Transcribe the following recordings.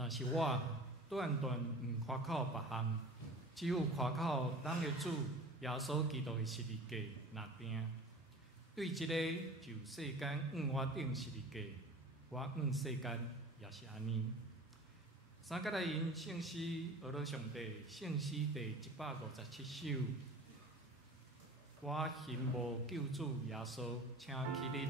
若是我断毋夸口别项，只有夸口咱的主耶稣基督的十字架若定。对即个就世间我顶十字架，我世间也是安尼。三甲来因圣诗学了上帝圣诗第157首，我信无救主耶稣，请起立。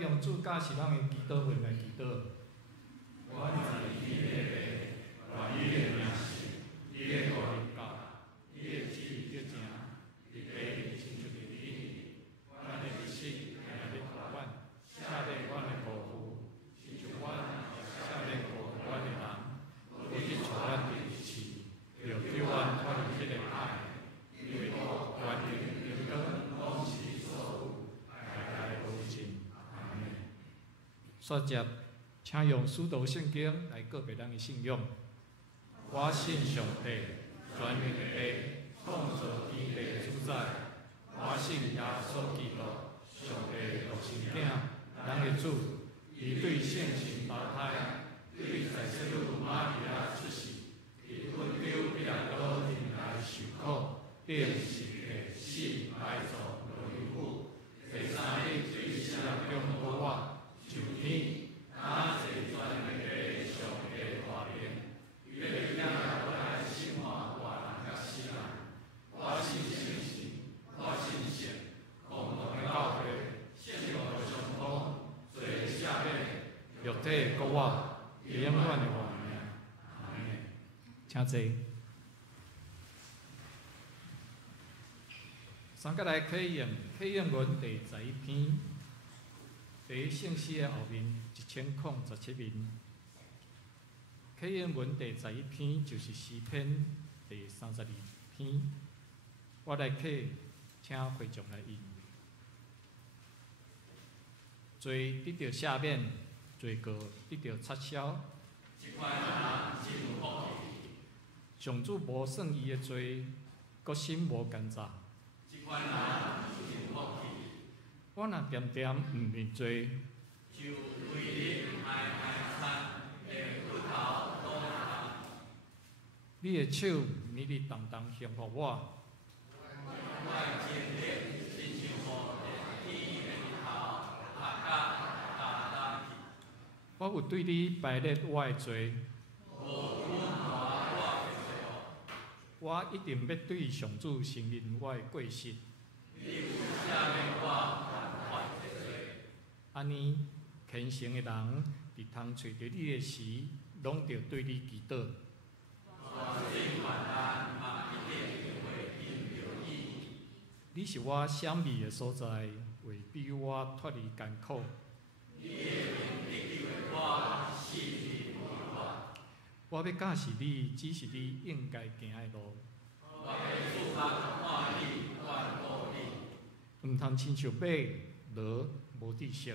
用主教是咱的祈祷文来祈祷。我在你的内，愿你的名是，你的国临到，你的旨意要成，伫地亲像伫天。阮的日子今日给阮，赦免阮的过负，亲像阮也赦免过阮的人。无去触阮的日子，就叫阮脱离迄个歹，因为国、权力、荣光，拢是你所有，代代无尽。说接，请用使徒圣经来告别咱的信仰。我信上帝，全能的父，创造天地的主宰。我信耶稣基督，上帝独生子，咱的主。伊对圣神胞胎，对在世女玛利亚出世，伫温州比拉多庭内受苦，并是会死埋葬落油府。第三日对死人中复活。上天，他坐全能的上帝大名，伊要领我来生活活人甲死人。我信圣神，我信神，共同的教会，圣母相通，罪赦免，肉体国我，永远的活命。阿门。请坐。三甲来启用文第11篇，第一姓氏的后面1017名。启用文第11篇就是诗篇第32篇。我来启，请会众来引。罪得到赦免，罪过得到撤销。上主无算伊的罪，决心无干查。我若点点毋认罪，你的手每日重重降服我。我有对你排列我的罪，我一定要对上主承认我的过失。安尼，虔诚的人伫通找着你的时，拢着对你祈祷。你是我闪避的所在，为避我脱离艰苦。我要教示你，只是你应该行的路。毋通亲像马、骡无知识。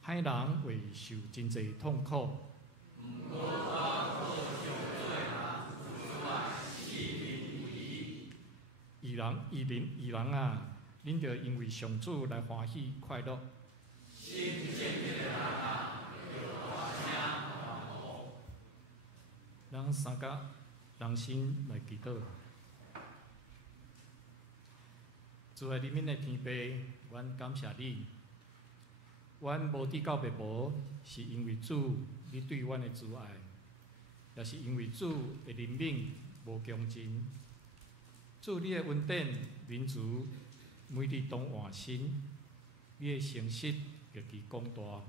害人会受真侪痛苦。义人啊，恁着因为上主来欢喜快乐。咱三甲人心来祈祷。主爱怜悯的天父，阮感谢你。阮无伫到白无，是因为主你对阮的慈爱，也是因为主的怜悯无穷尽。主你的恩典民族每日拢换新，你的诚实极其广大。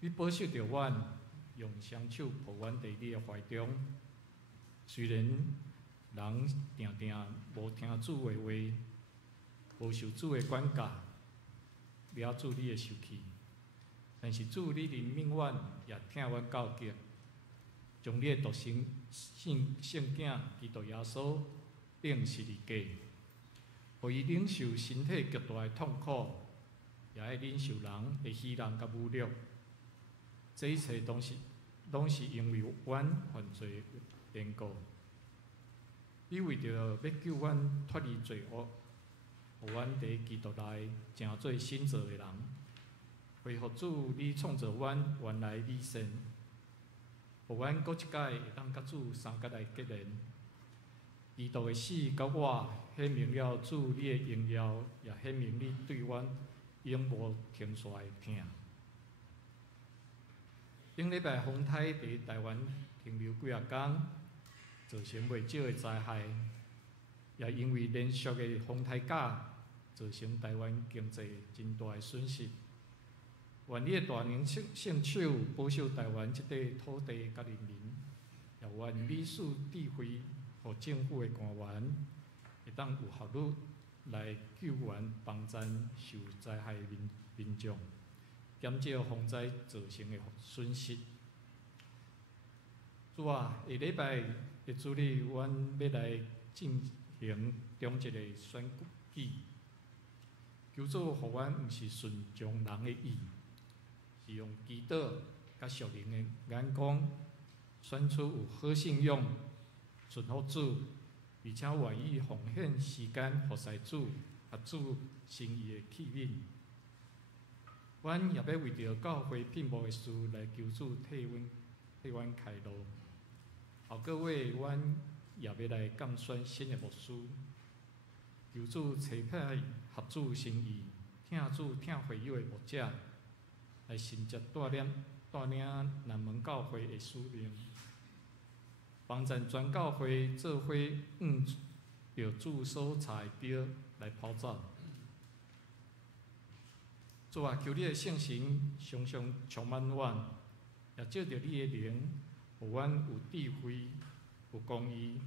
你保守着阮，用双手抱阮伫你的怀中。虽然人定定无听主的话，无受主的管教，了主你的受气，但是主你怜悯阮，也听阮告诫，将你的独生圣囝基督耶稣钉十字架，互伊领受身体极大的痛苦，也爱忍受人的欺人甲侮辱。这一切拢是因为阮犯罪缘故。你为着要救阮脱离罪恶，互阮伫基督内成做新造的人，恢复主你创造阮原来美善，互阮搁一届会当甲主三甲来结连。基督的死甲我显明了主你的荣耀，也显明你对阮永无停煞的疼。顶礼拜风台伫台湾停留几啊天，造成袂少的灾害，也因为连续的风台假，造成台湾经济真大的损失。愿你的大能圣手保守台湾这块土地甲人民，也愿你赐智慧，互政府的官员会当有效率来救援帮赞受灾害的民众，减少风灾造成的损失。主啊，下礼拜的主日，阮要来进行中一个选举，求主互阮毋是顺从人的意，是用祈祷甲属灵的眼光，选出有好信用、顺服主，而且愿意奉献时间服侍主，合主心意的器皿。阮也要为着教会聘务的事来求主替阮开路。后个月，阮也要来监选新的牧师，求主差派合主心意、听主听会友的牧者，来承接带领南门教会的使命，帮助全教会做伙按着主所查的标来跑走。主啊，求你的圣神常常充满阮，也借着你的灵，互阮有智慧、有公义、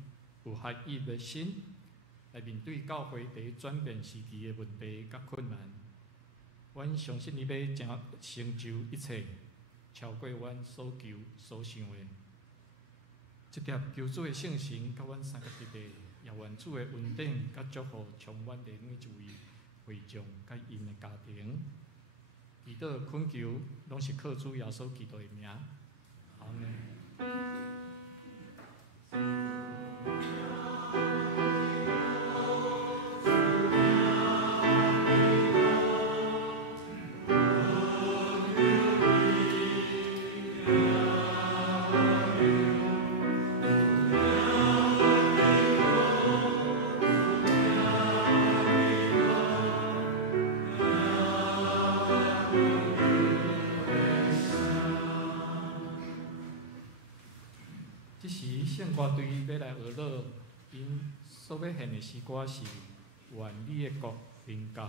有合一的心，来面对教会伫转变时期的问题甲困难。阮相信你要成就一切，超过阮所求所想的。这条求主的圣神，甲阮三个一地，也愿主的恩典甲祝福充满伫每一位会众甲因的家庭。祈祷恳求，拢是靠主耶稣基督的名。阿门。圣歌队要来学乐，因所要献的诗歌是《愿你的国临到》。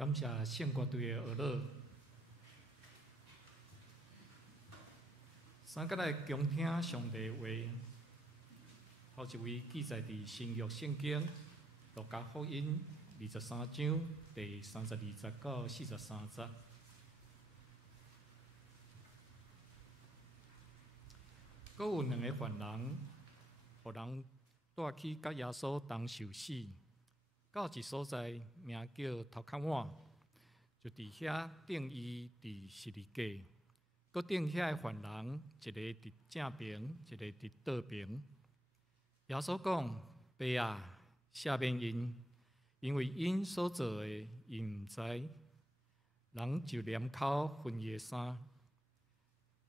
感谢圣乐队的学老。三个来恭听上帝话，头一位记载伫新约圣经路加福音23章第32节到43节。阁有2个犯人，互人带去甲耶稣同受死，到一所在名叫头壳碗，就伫遐钉伊伫十字架。阁钉遐个犯人，一个伫正边，一个伫倒边。耶稣讲：“爸啊，赦免因为因所做的，因毋知。”人就连口分伊衫。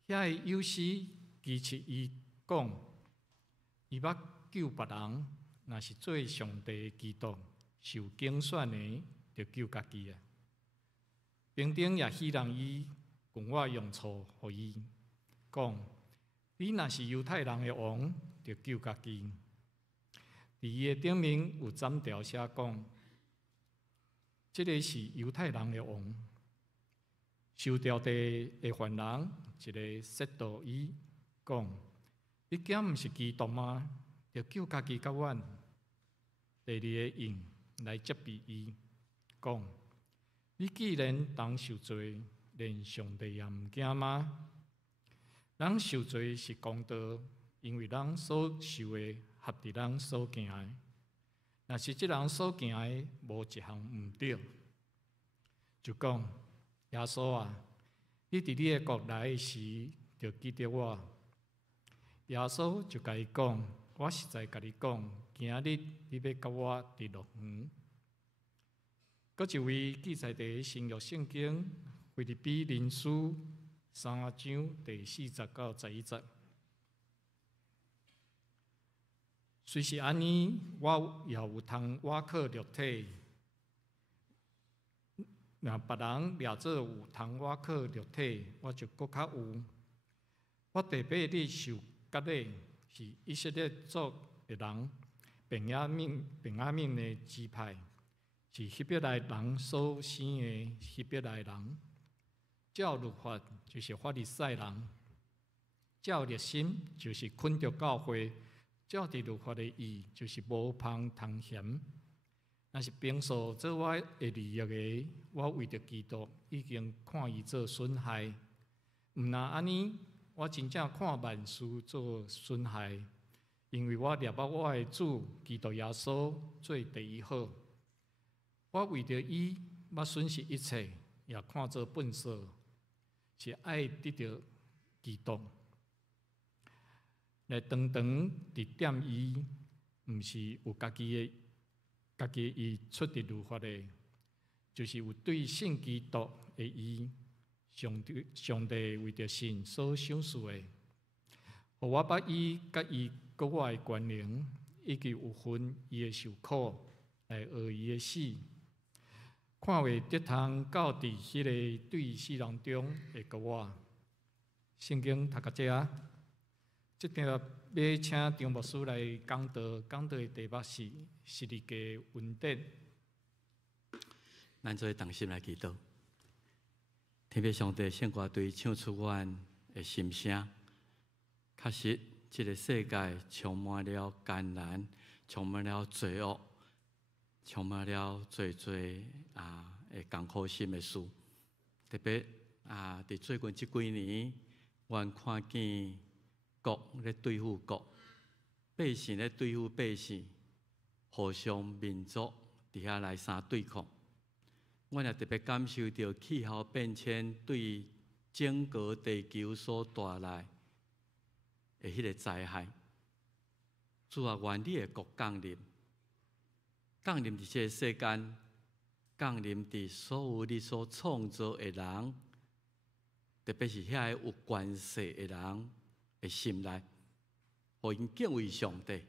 遐个有司支持伊讲：“伊捌救别人，若是做上帝的基督，受拣选的，就救家己啊。”兵丁也希望伊。共我用错，互伊讲：你若是犹太人的王，就救家己。伫伊的顶面有斩条写讲：这个是犹太人的王。受条地的犯人，一个说道伊讲：你竟毋是基督吗？就救家己甲阮。第二个印来责备伊，讲：你既然当受罪。连上帝也毋惊吗？人受罪是公道，因为人所受的合伫人所行的。若是即人所行的无一项毋对，就讲耶稣啊，你伫你的国来的时，就记得我。耶稣就甲伊讲：我实在甲你讲，今日你要甲我伫乐园。阁一位记载伫新约圣经。腓立比人书3章第40到11节。虽是安尼，我也有通瓦克肉体。若别人掠做有通瓦克肉体，我就搁较有。我第8日受割礼，是以色列族的人，便雅悯的支派，是希伯来人所生的希伯来人。照律法就是法利赛人，照热心就是捆着教会，照伫律法的义就是无芳通嫌。若是平素做我的利益的，我为着基督已经看伊做损害。毋那安尼，我真正看万事做损害，因为我列我的主基督耶稣做第一好。我为着伊，捌损失一切，也看作粪扫。是爱得到基督，来长长伫点伊，毋是有家己伊出伫律法的，就是有对信基督的伊，上帝为着信所赏赐的，互我把伊甲伊国外的关联，以及有份伊的受苦，来学伊的死。看为得通到伫迄个对死人中的国我。圣经读到这啊，这条要请张牧师来讲道，讲道的题目是十字架恩典。咱做同心来祈祷，天父上帝圣歌队唱出阮的心声。确实，这个世界充满了艰难，充满了罪恶。充满了最的艰苦心的事，特别伫最近这几年，阮看见国咧对付国，百姓咧对付百姓，互相民族伫遐来相对抗。阮也特别感受到气候变迁对整个地球所带来的迄个灾害。主啊，愿你的国降临。降临伫这个世间，降临伫所有你所创造的人，特别是遐个有权势的人的心内，互因敬畏上帝，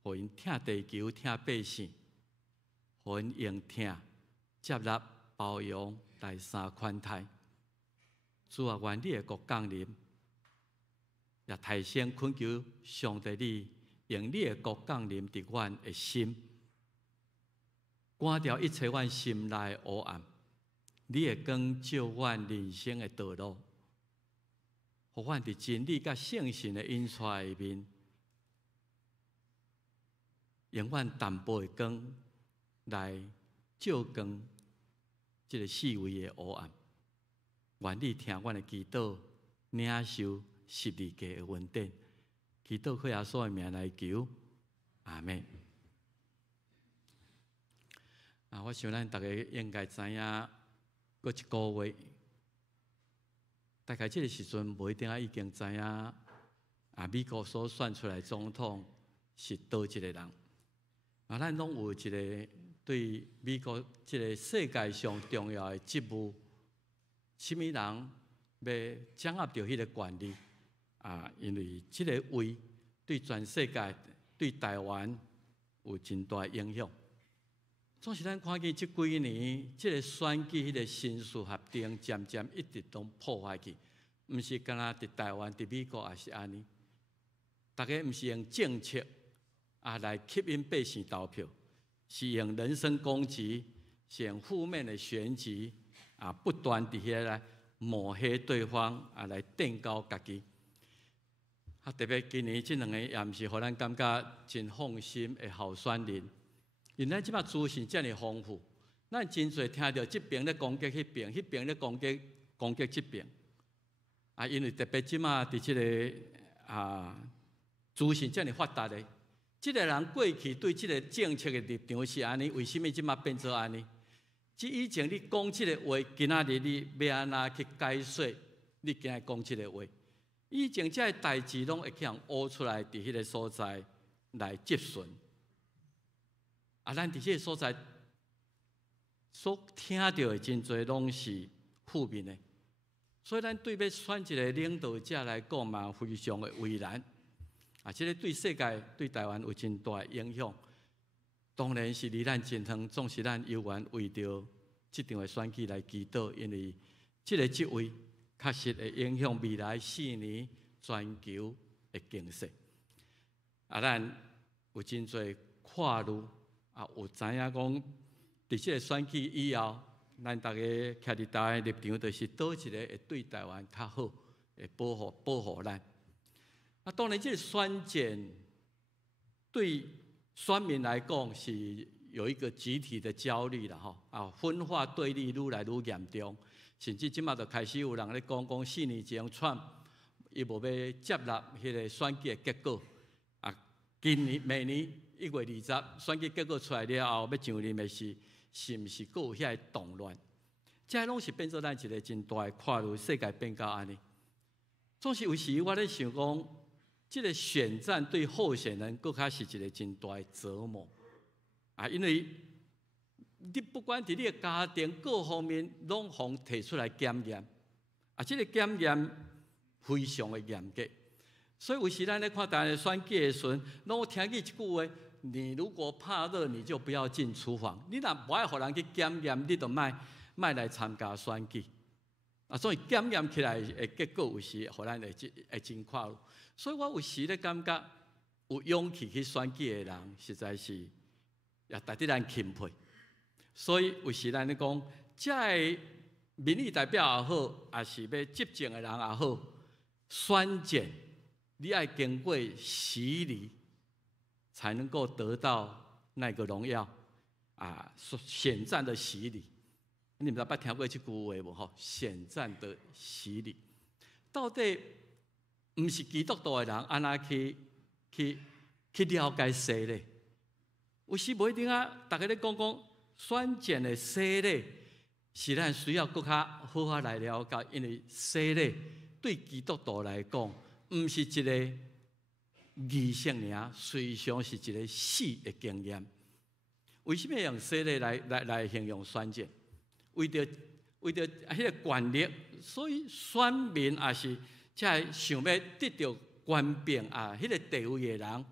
互因疼地球、疼百姓，互因用疼、接纳、包容第三款待。主啊，愿你的国降临，也提升恳求上帝你用你的国降临伫阮的心。关掉一切阮心内的黑暗，你的光照阮人生的道路，互阮伫真理甲圣神的引带下面，用阮淡薄的光来照光这个四维的黑暗。愿你听阮的祈祷，领受12架的恩典。祈祷靠耶稣的名来求，阿门。我想咱大家应该知影，过一个月，大概这个时阵无一定已经知影，美国所选出来总统是倒一个人。咱拢有一个对美国这个世界上重要的职务，什么人要掌握到迄个权利？因为这个位对全世界、对台湾有真大的影响。总是咱看见这几年，这个选举迄个新事合定，渐渐一直都破坏去。毋是干那伫台湾、伫美国也是安尼。大家毋是用政策来吸引百姓投票，是用人身攻击，是用负面的选举不断伫遐来抹黑对方来垫高家己。特别今年这两个也毋是互咱感觉真放心的候选人，因咱即摆资讯遮尔丰富，咱真侪听到这边咧攻击迄边，迄边咧攻击这边。因为特别即摆伫即个资讯遮尔发达的，即个人过去对即个政策的立场是安尼，为什么即摆变做安尼？即以前你讲即个话，今仔日你要安怎去解说？你今仔讲即个话？以前这个代志拢会去人挖出来，伫迄个所在来接顺。咱伫这个所在所听到的真侪拢是负面的，所以咱对要选一个领导者来讲嘛，非常的为难。这个对世界、对台湾有真大的影响。当然是离咱真远，总是咱有缘为着这场的选举来祈祷，因为这个职位确实会影响未来4年全球的经济。咱有真侪跨入有知影讲，伫这个选举以后，咱大家徛伫台的立场，就是倒一个会对台湾较好，会保护咱。当然，这个选举对选民来讲是有一个集体的焦虑啦，分化对立愈来愈严重，甚至即马就开始有人咧讲4年前Trump伊无要接纳迄个选举的结果。今年明年1月20选举结果出来了后，要上任的是毋是阁有遐个动乱？这拢是变做咱一个真大的跨入，世界变到安尼。总是有时我咧想讲，这个选战对候选人更较是一个真大的折磨因为你不管伫你的家庭各方面，拢互提出来检验这个检验非常的严格。所以有时咱咧看台湾的选举的时阵，拢有听见一句话：你如果怕热，你就不要进厨房。你若不爱互人去检验，你就莫来参加选举。所以检验起来的结果有时互咱会真快乐。所以我有时咧感觉，有勇气去选举的人，实在是也值得咱钦佩。所以有时咱咧讲，这个民意代表也好，也是要执政的人也好，选举你要经过洗礼，才能够得到那个荣耀选战的洗礼。你们捌听过这句话无？选战的洗礼，到底不是基督徒的人安怎去了解洗礼？有时无一定大家咧讲选战的洗礼，是咱需要更较好好来了解，因为洗礼对基督徒来讲，不是一个仪式尔，实际上是一个死的经验。为什么用洗礼来形容选战？为着迄个权力，所以选民也是才想要得到权柄迄个地位的人，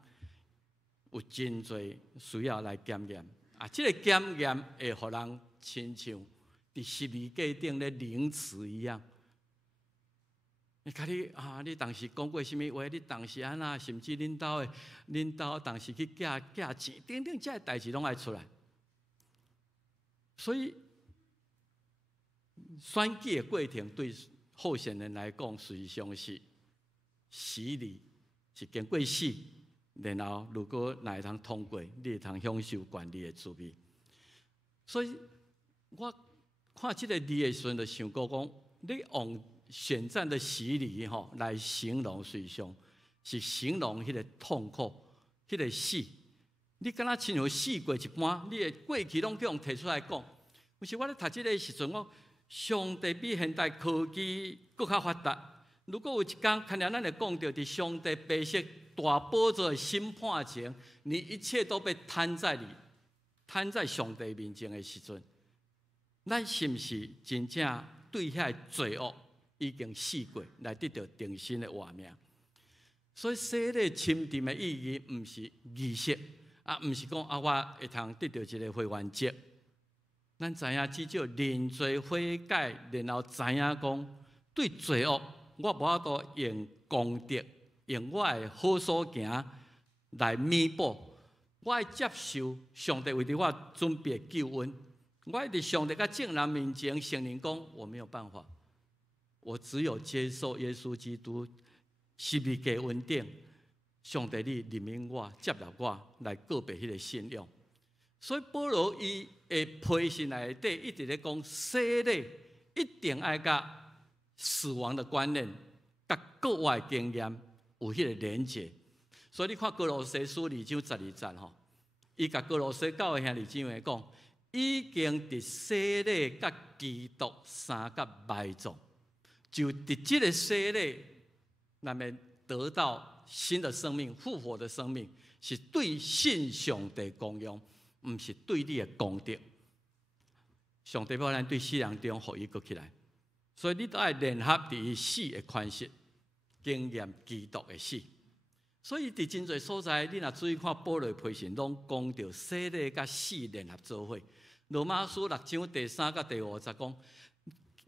有真侪需要来检验这个检验会互人亲像伫12架顶咧凌迟一样。你看你当时讲过什么话？你当时安那？甚至恁兜当时去寄钱，等等，这代志拢爱出来。所以选举的过程对候选人来讲，实际上是洗礼，是经过死，然后如果会通通过，你会通享受权力的滋味。所以我看这个字的时阵，就想过讲，你用选战的洗礼来形容，实际上是形容迄个痛苦、迄个死。你敢若亲像死过一般，你的过去拢叫人提出来讲。有时我咧读这个时阵，我上帝比现代科技更较发达。如果有一天，看见咱会讲到伫上帝白色大宝座的审判前，你一切都被摊在上帝面前的时阵，咱是毋是真正对遐罪恶已经死过，来得到重新的活命？所以洗礼深沉的意义，毋是仪式，毋是讲我会通得到一个会员节。咱知影至少认罪悔改，然后知影讲对罪恶，我无法度用功德，用我的好所行来弥补。我爱接受上帝为着我准备的救恩。我爱伫上帝甲众人面前承认讲，我没有办法，我只有接受耶稣基督十字架恩典，上帝你怜悯我，接纳我，来告别迄个信仰。所以保罗伊的批信内底一直咧讲，洗礼一定爱甲死亡的观念、甲国外经验有迄个连结。所以你看哥罗西书2章12节伊甲哥罗西教会兄弟姊妹讲，已经伫洗礼甲基督三甲埋葬，就伫这个洗礼，那么得到新的生命、复活的生命，是对信上帝公用。毋是对你的功德，上帝要咱对世人中互伊搁起来，所以你都爱联合伫伊死的款式，经验基督的死。所以伫真侪所在，你若注意看保罗批信，拢讲到洗礼甲死联合做伙。罗马书6章第3甲第5节讲，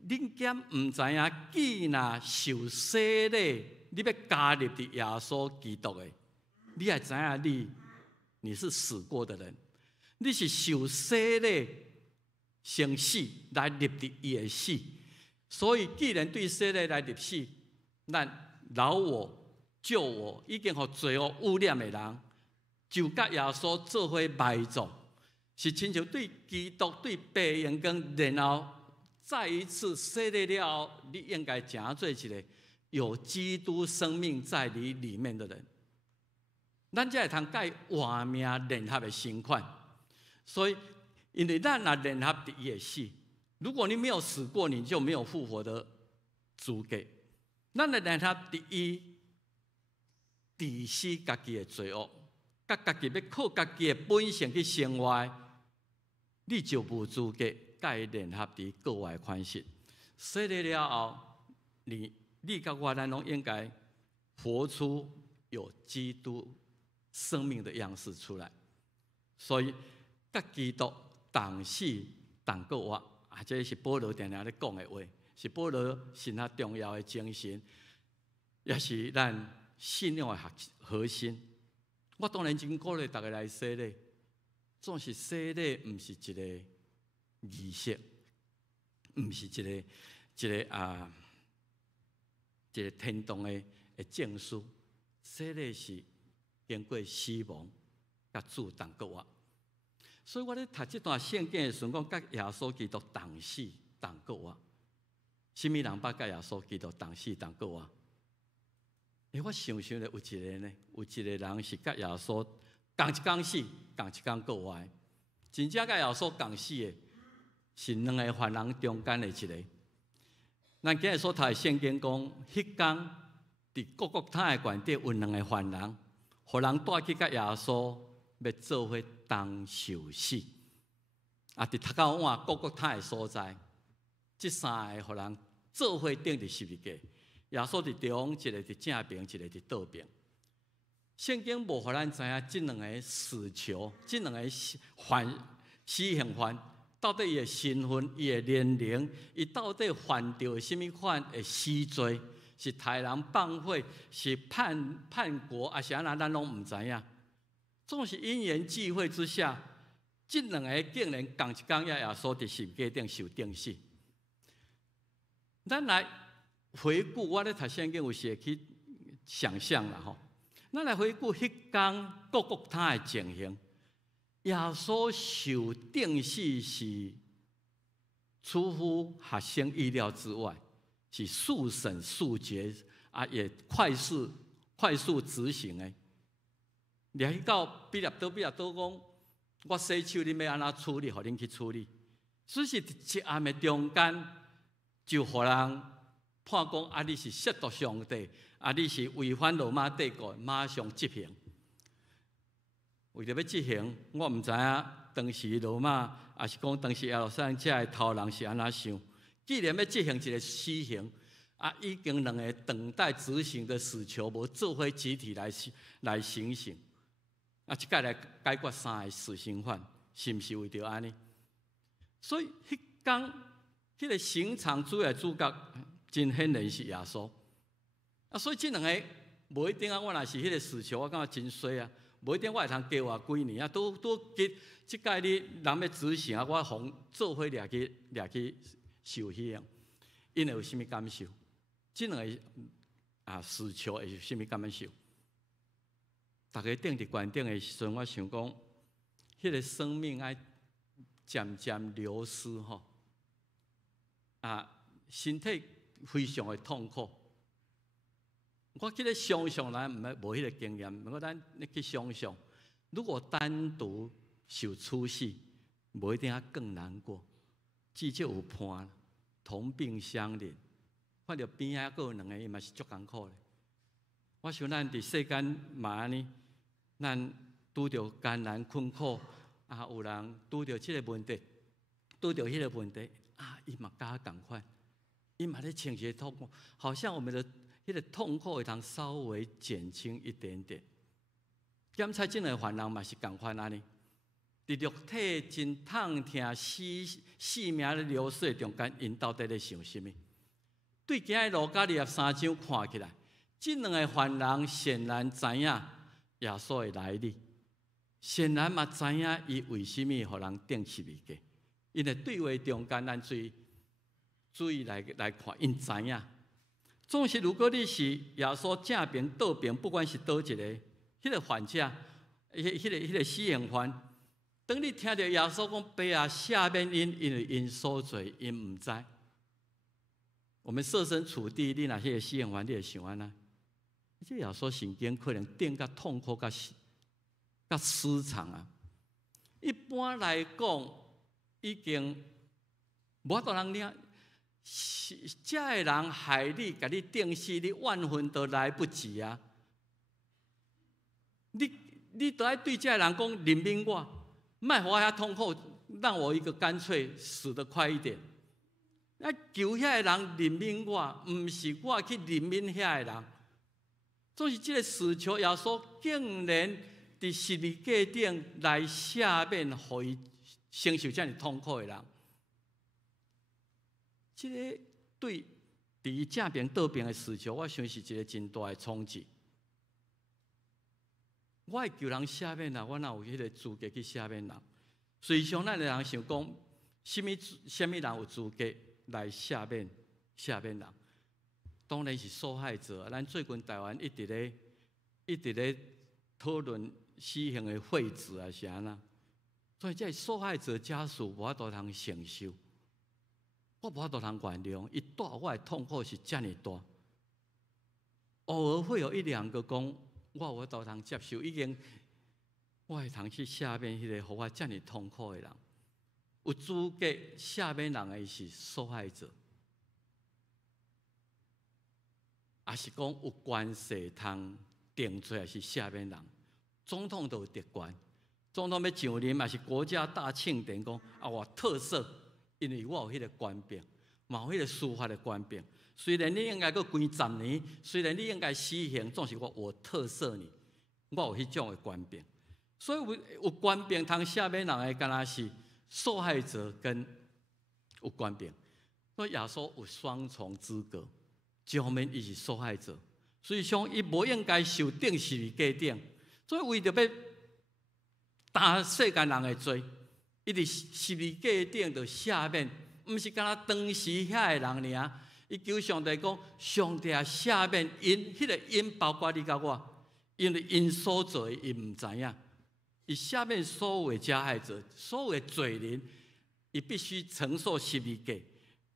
恁兼毋知影，既若受洗礼，你要加入伫耶稣基督的，你也知影你是死过的人。你是受洗礼生死来入伫伊的死，所以既然对洗礼来入死，咱老我旧我已经互罪恶污染的人，就甲耶稣做伙埋葬，是亲像对基督对白阳光，然后再一次洗礼了后，你应该成做一个有基督生命在你里面的人，咱才会通甲伊活命联合的情款。所以，因为咱若联合伫伊的死，如果你没有死过，你就没有复活的资格。咱来联合伫伊治死家己的罪恶，甲家己要靠家己的本性去生活，你就无资格甲伊联合伫国外款式。洗礼了后，你甲我咱拢应该活出有基督生命的样式出来。所以，甲基督同死同过活，这是保罗常常咧讲的话，是保罗神较重要的精神，也是咱信仰的核心。我当然真鼓励大家来洗礼，总是洗礼，毋是一个仪式，毋是一个天堂的证书。洗礼是经过死亡甲主同过活。所以我咧读这段圣经的时候，讲甲耶稣基督同死同过活。什么人捌甲耶稣基督同死同过活？我想想咧，有一个人是甲耶稣同一天死，同一天过活的。真正甲耶稣同死的，是两个犯人中间的一个。咱今日所读的圣经讲，迄天伫各各他的原地有两个犯人，互人带去甲耶稣。要做伙同受死，伫头壳碗各各他的所在，这三个互人做伙钉伫十字架，耶稣伫中，一个伫正边，一个伫倒边。圣经无互咱知影这两个死囚，这两个死刑犯，到底伊的身份、伊的年龄，伊到底犯着什么款的死罪？是杀人放火，是叛国，还是安那？咱拢毋知影。总是因缘际会之下，这两个竟然同一天耶稣伫十字架顶受钉死。咱来回顾，我咧读圣经有时会去想象啦吼。咱来回顾迄天各国他的情形，耶稣受定死是出乎学生意料之外，是速审速决啊，也快速执行的。掠去到比勒多讲，我洗手，你要安怎处理，互恁去处理。所以是一暗的中间，就互人判讲啊，你是亵渎上帝，啊，你是违反罗马帝国，马上执行。为着要执行，我毋知影当时罗马，也是讲当时耶路撒冷遮的头人是安怎想。既然要执行一个死刑，啊，已经两个等待执行的死囚无做伙集体来行刑，啊，即届来解决三个死刑犯，是毋是为着安尼？所以迄天，迄个刑场主要主角真显然是耶稣。啊，所以这两个无一定啊，我若是迄个死囚，我感觉真衰啊。无一定我会通加活几年啊，都即届你人要执行啊，我互做伙掠去受刑，因会有啥物感受？即两个死囚会有啥物感受？大家顶伫悬顶的时阵，我想讲，迄个生命爱渐渐流失吼，身体非常的痛苦。我记得想象咱无迄个经验，不过咱去想象，如果单独受处死，无一定啊更难过。至少有伴，同病相怜，看到边仔还有两个，伊嘛是足艰苦的。我想咱伫世间嘛安尼，咱拄着艰难困苦，有人拄着即个问题，拄着迄个问题，伊嘛甲我同款，伊嘛咧情绪痛苦，好像我们的迄个痛苦会通稍微减轻一点点。检测这两个患人嘛是同款安尼，伫肉体真痛痛、生命咧流逝中间，因到底咧想啥物？对今日路加23章看起来，这两个犯人显然知影耶稣的来历，显然嘛知影伊为什么互人定十字架。因为对话中间，咱注意来看，因知影。总是如果你是耶稣正边倒边，不管是倒一个，迄个患者，迄个死刑犯，当你听到耶稣讲“爸啊，赦免因，因为因所罪，因毋知”。我们设身处地，你若迄个死刑犯，你会想安怎？这耶稣神经可能定甲痛苦甲失常啊。一般来讲，已经无法度人领。这个人害你，甲你定死，你万分都来不及啊！你都爱对这个人讲怜悯我，莫互我遐痛苦，让我一个干脆死得快一点。要求遐个人怜悯我，毋是我去怜悯遐个人。总是这个死囚耶稣竟然伫十字架顶来赦免，互伊承受这样痛苦的人。这个对伫正边倒边的死囚，我想是一个真大的冲击。我会求人赦免人，我哪有迄个资格去赦免人？随常咱的人想讲，什么人有资格来赦免人？当然是受害者。咱最近台湾一直咧讨论死刑的废止啊，是安那？所以这受害者家属无法度通承受。我无法度通原谅，伊带我的痛苦是这么大。偶尔会有一两个讲，我有法度通接受，已经我会通去赦免迄个互我这么痛苦的人。有资格赦免人的是受害者，也是讲有关系通定罪，是赦免人。总统都有特权，总统要上任，也是国家大庆典，讲我特赦。因为我有迄个权柄，嘛有迄个司法的权柄。虽然你应该搁关10年，虽然你应该死刑，总是我特赦你，我有迄种的权柄。所以有权柄通赦免人的，敢若是受害者跟有权柄。所以耶稣有双重资格，一方面伊是受害者，所以像伊无应该受定十字架顶，所以为着要担世间人的罪。伊伫十字架顶就赦免，毋是干那当时遐个人尔，伊求上帝讲，上帝啊，赦免因，迄个因包括你甲我，因为因所做的伊毋知影，伊赦免所有的加害者，所有的罪人，伊必须承受十字架，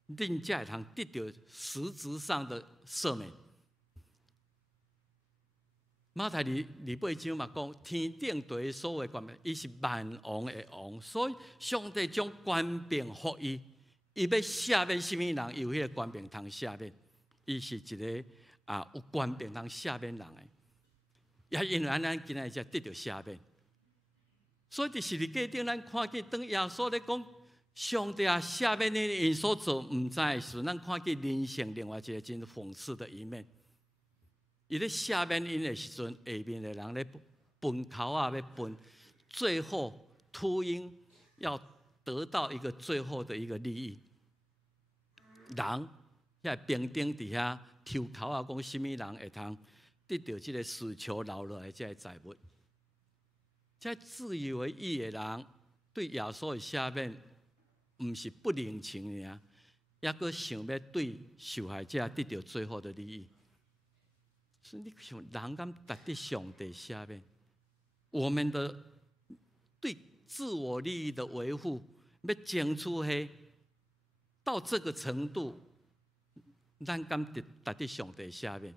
恁才会通得到实质上的赦免。马太28章嘛讲，天顶地所有的权柄，伊是万王的王，所以上帝将权柄予伊。伊要赦免什么人，有迄个权柄通赦免。伊是一个有权柄通赦免人的，也因为咱今日才得到赦免。所以伫十字架顶，咱看见当耶稣咧讲，上帝啊，赦免你因所做毋知的事，咱看见人性另外一个真讽刺的一面。伊咧赦免因的时阵，下面的人咧分口要分，最后秃鹰要得到一个最后的一个利益。人遐兵丁伫遐抽口讲什么人会通得到这个死囚留落来这个财物？这自以为义的人对耶稣的赦免，毋是不领情尔，抑阁想要对受害者得到最后的利益。所以你想，人敢值得上帝赦免？我们的对自我利益的维护，要争取迄到这个程度，咱敢值得上帝赦免？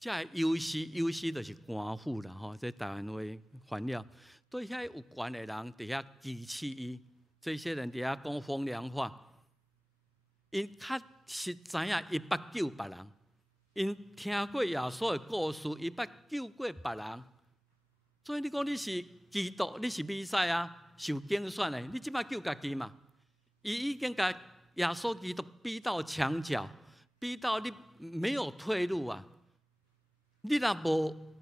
这优势就是官府啦吼，在台湾话翻了，对遐有权的人伫遐讥刺伊，这些人伫遐讲风凉话，因较实知影伊捌救别人。因听过耶稣的故事，伊捌救过别人，所以你讲你是基督，你是弥赛亚受拣选的，你即摆救家己嘛？伊已经把耶稣基督逼到墙角，逼到你没有退路啊！你若无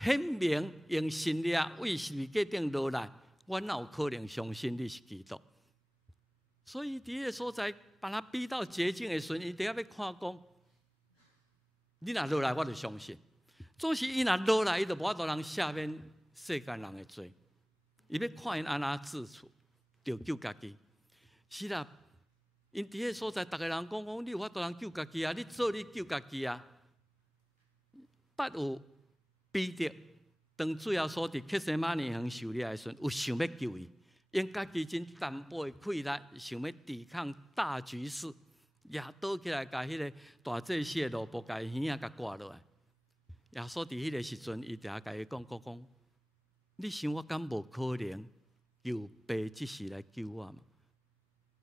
显明用神力为十字架顶落来，我哪有可能相信你是基督？所以伫个所在，把他逼到绝境的时阵，伊伫遐要看讲。你若落来，我就相信。总是伊若落来，伊就无法度通赦免世间人的罪。伊要看因安怎自处，就救家己。是啦，因伫个所在，逐个人讲，你有法度通救家己啊？你做你救家己啊？捌有彼得当主要所伫克西马尼园受掠的时阵，有想要救伊，因家己真淡薄的气力，想要抵抗大局势。也倒起来，甲迄个大祭司的萝卜，甲伊耳仔甲挂落来。耶稣伫迄个时阵，伊定甲伊讲，你想我敢无可能由爸即时来救我嘛？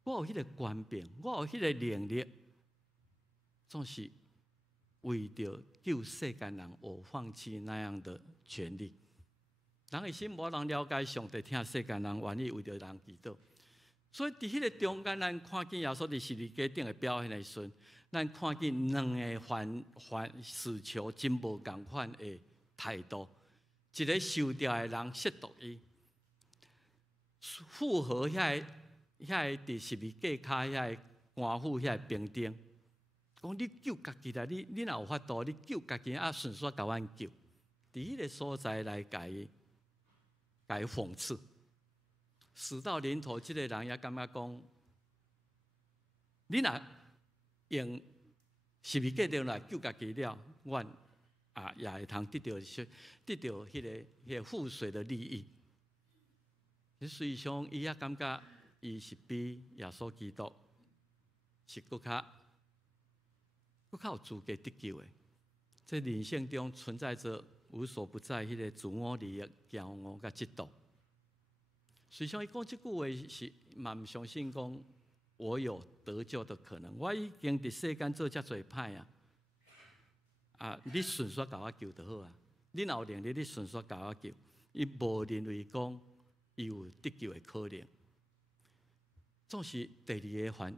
我有迄个权柄，我有迄个能力，总是为着救世间人，我放弃那样的权利。人的心无人了解上帝，听世间人愿意为着人祈祷。所以，伫迄个中间，咱看见耶稣伫十字架顶的表现的时阵，咱看见两个死囚真无共款的态度。一个受掉的人亵渎伊，附和遐伫十字架骹遐官府遐兵丁，讲你救家己啦，你若有法度，你救家己啊，顺续甲阮救。伫迄个所在来甲伊讽刺。死到临头，这个人也感觉讲，你若用十字架顶来救家己了，阮也会通得到迄个覆水的利益。实际上，伊也感觉伊是比耶稣基督是更较有资格得救的。在人性中存在着无所不在迄个自我利益、骄傲甲嫉妒。实际上，伊讲这句话是嘛唔相信讲我有得救的可能。我已经伫世间做遮侪歹你顺续甲我救就好啊！你若有能力，你顺续甲我救。伊无认为讲伊有得救的可能。总是第二个犯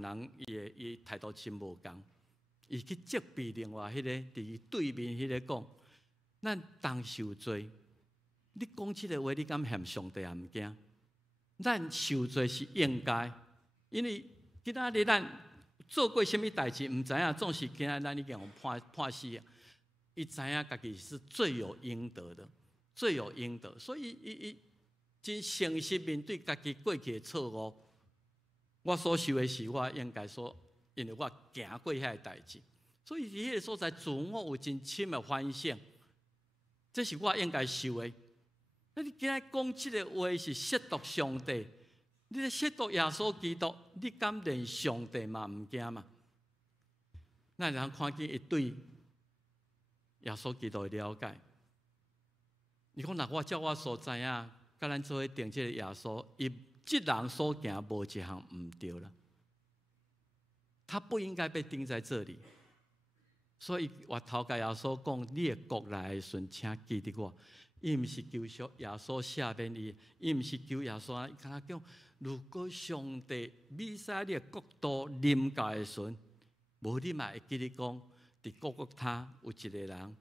人，伊态度真无共，伊去责备另外迄个伫对面迄个讲，咱同受罪。你讲这个话，你敢嫌上帝也唔惊？咱受罪是应该，因为今仔日咱做过什么代志，唔知影，总是今仔咱已经判死啊！伊知影家己是罪有应得的，罪有应得，所以伊真诚实面对家己过去的错误。我所受的是我应该所因为我行过遐个代志，所以伫迄个所在自我有真深的反省，这是我应该受的。那你今仔讲即个话是亵渎上帝，你咧亵渎耶稣基督，你敢连上帝嘛毋惊嘛？咱人看见伊对耶稣基督的了解，你讲若我照我所知影，甲咱做伙定即个耶稣，伊即人所行无一项毋对了，他不应该被钉在这里。所以我头甲耶稣讲，你的国来的时阵，请记得我。伊毋是求耶稣赦免伊，伊毋是求耶稣，伊敢若讲，如果上帝弥赛你的国度临到的时阵，无你嘛会记得讲，伫各国他有一个人，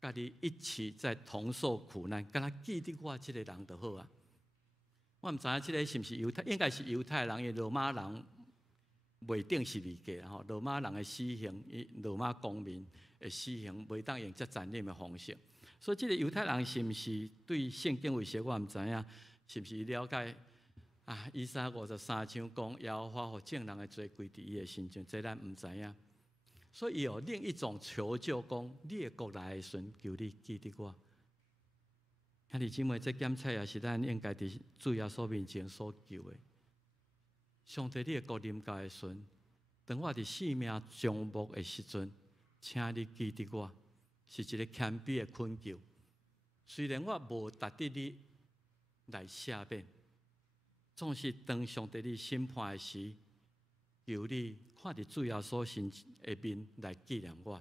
甲你一起在同受苦难，敢若记得我这个人就好啊。我毋知影这个是毋是犹太，应该是犹太人，因为罗马人袂顶是利价吼，罗马人的死刑，罗马公民的死刑，袂当用遮残忍的方式。所以，这个犹太人是毋是对圣经有些我毋知影，是毋是了解啊？以赛亚53章讲，耶和华互正人的罪归伫伊的身上，这咱毋知影。所以，伊有另一种求救，讲你的国来的时阵，求你记得我。兄弟姊妹，这检测也是咱应该伫主耶稣面前所求的。上帝，你的国临到的时阵，当我伫性命将幕的时阵，请你记得我。是一个谦卑的恳求。虽然我无达得你来赦免，总是当上帝你审判的时，求你看伫主耶稣身的面来纪念我。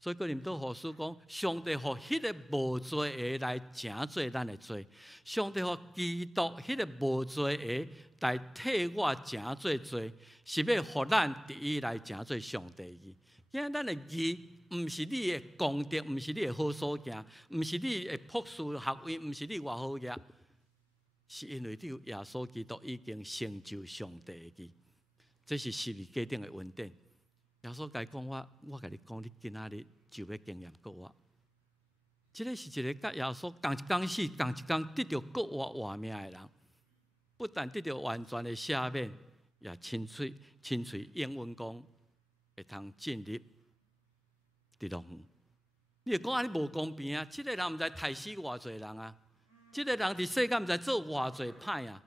所以，哥林多后书讲，上帝互迄个无罪的来正做咱的罪，上帝互基督迄个无罪的来替我正做罪，是要互咱伫伊来正做上帝义。今仔咱的义。毋是你的功德，毋是你的好所行，毋是你的博士学位，毋是你外好业，是因为你有耶稣基督已经成就上帝的义，这是十字架顶的恩典。耶稣甲伊讲我甲你讲，你今仔日就要经验过我。这个是一个甲耶稣同一天死，同一天得到国活命的人，不但得到完全的赦免，也亲嘴应允讲会通进入。伫龙园，你会讲安尼无公平啊！这个人毋知害死偌济人啊！这个人伫世间毋知做偌济歹啊！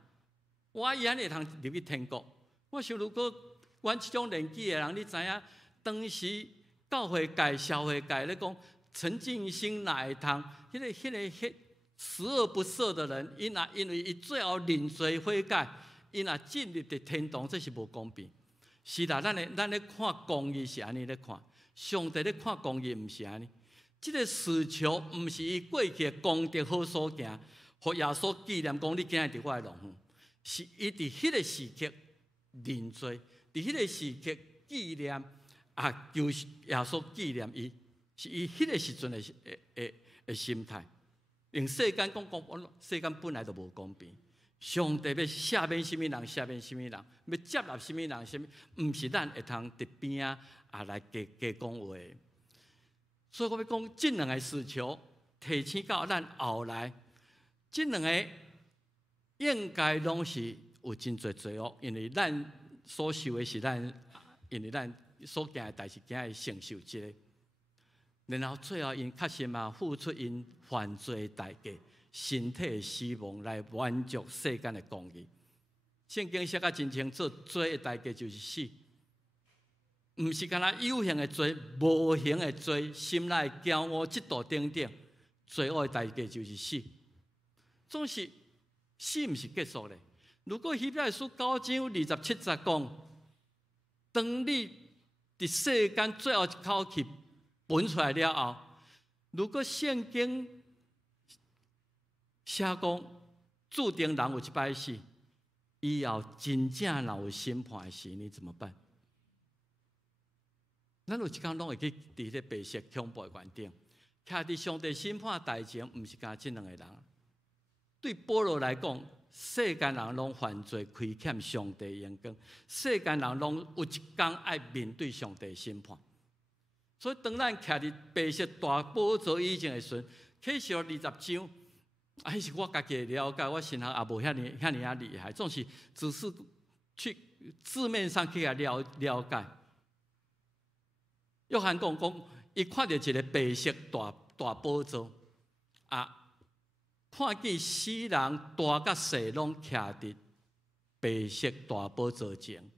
我伊安尼会通入去天国？我想，如果阮这种年纪的人，你知影，当时教会界、社会界咧讲，陈进兴哪会通？迄个十恶不赦的人，因为伊最后认罪悔改，因也进入伫天堂，这是无公平。是啦，咱咧看公义是安尼咧看。上帝咧看公义，毋是安尼。即个事求，毋是伊过去的功德好所行，互耶稣纪念讲你今日伫我的龙园，是伊伫迄个时刻认罪，伫迄个时刻纪念求耶稣纪念伊，是伊迄个时阵的心态。用世间讲，世间本来就无公平。上帝要赦免什么人，赦免什么人；要接纳什么人，什么，毋是咱会通伫边来加讲话。所以我要讲，这两个事求提醒到咱后来，这两个应该拢是有真侪罪恶，因为咱所受的是因为咱所行的代志，今日承受这个。然后最后因确实嘛付出因犯罪的代价。身体的死亡来满足世间的公义。圣经写甲真清楚，罪的代价就是死，毋是干那有形的罪、无形的罪，心内骄傲、嫉妒等等，罪恶的代价就是死。总是死毋是结束的。如果希伯来书9章27节讲，当你伫世间最后一口气喷出来了后，如果圣经写讲注定人有一摆死，以后真正若有审判的时，你怎么办？咱有一天拢会去伫咧白色恐怖的原顶，徛伫上帝审判台前，毋是干这两个人。对保罗来讲，世间人拢犯罪，亏欠上帝的眼光，世间人拢有一天爱面对上帝的审判。所以当咱徛伫白色大宝座以前的时阵，启示录20章。迄是我家己的了解，我神学也无遐尼厉害，总是只是去字面上去了解。约翰讲，伊看到一个白色大宝座，看见死人大甲细拢徛伫白色大宝座前。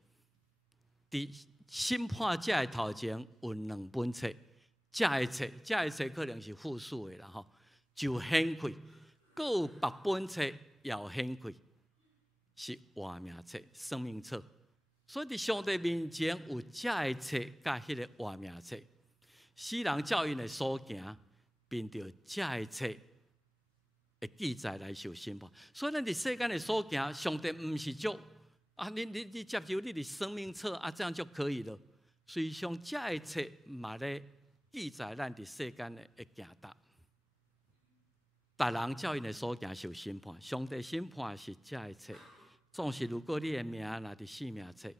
伫审判者的头前有2本册，这个册可能是复数的啦吼，就显开，各有别本册也有显开，是活命册、生命册。所以伫上帝面前有这个册甲迄个活命册，死人照因的所行，凭着这个册的记载来受审判。所以咱伫世间的所行，上帝毋是足你接受你的生命册这样就可以了。所以上这个册嘛咧记载咱伫世间的行道。逐人照因的所行受审判，上帝审判是这个册。总是如果你的名若伫生命册，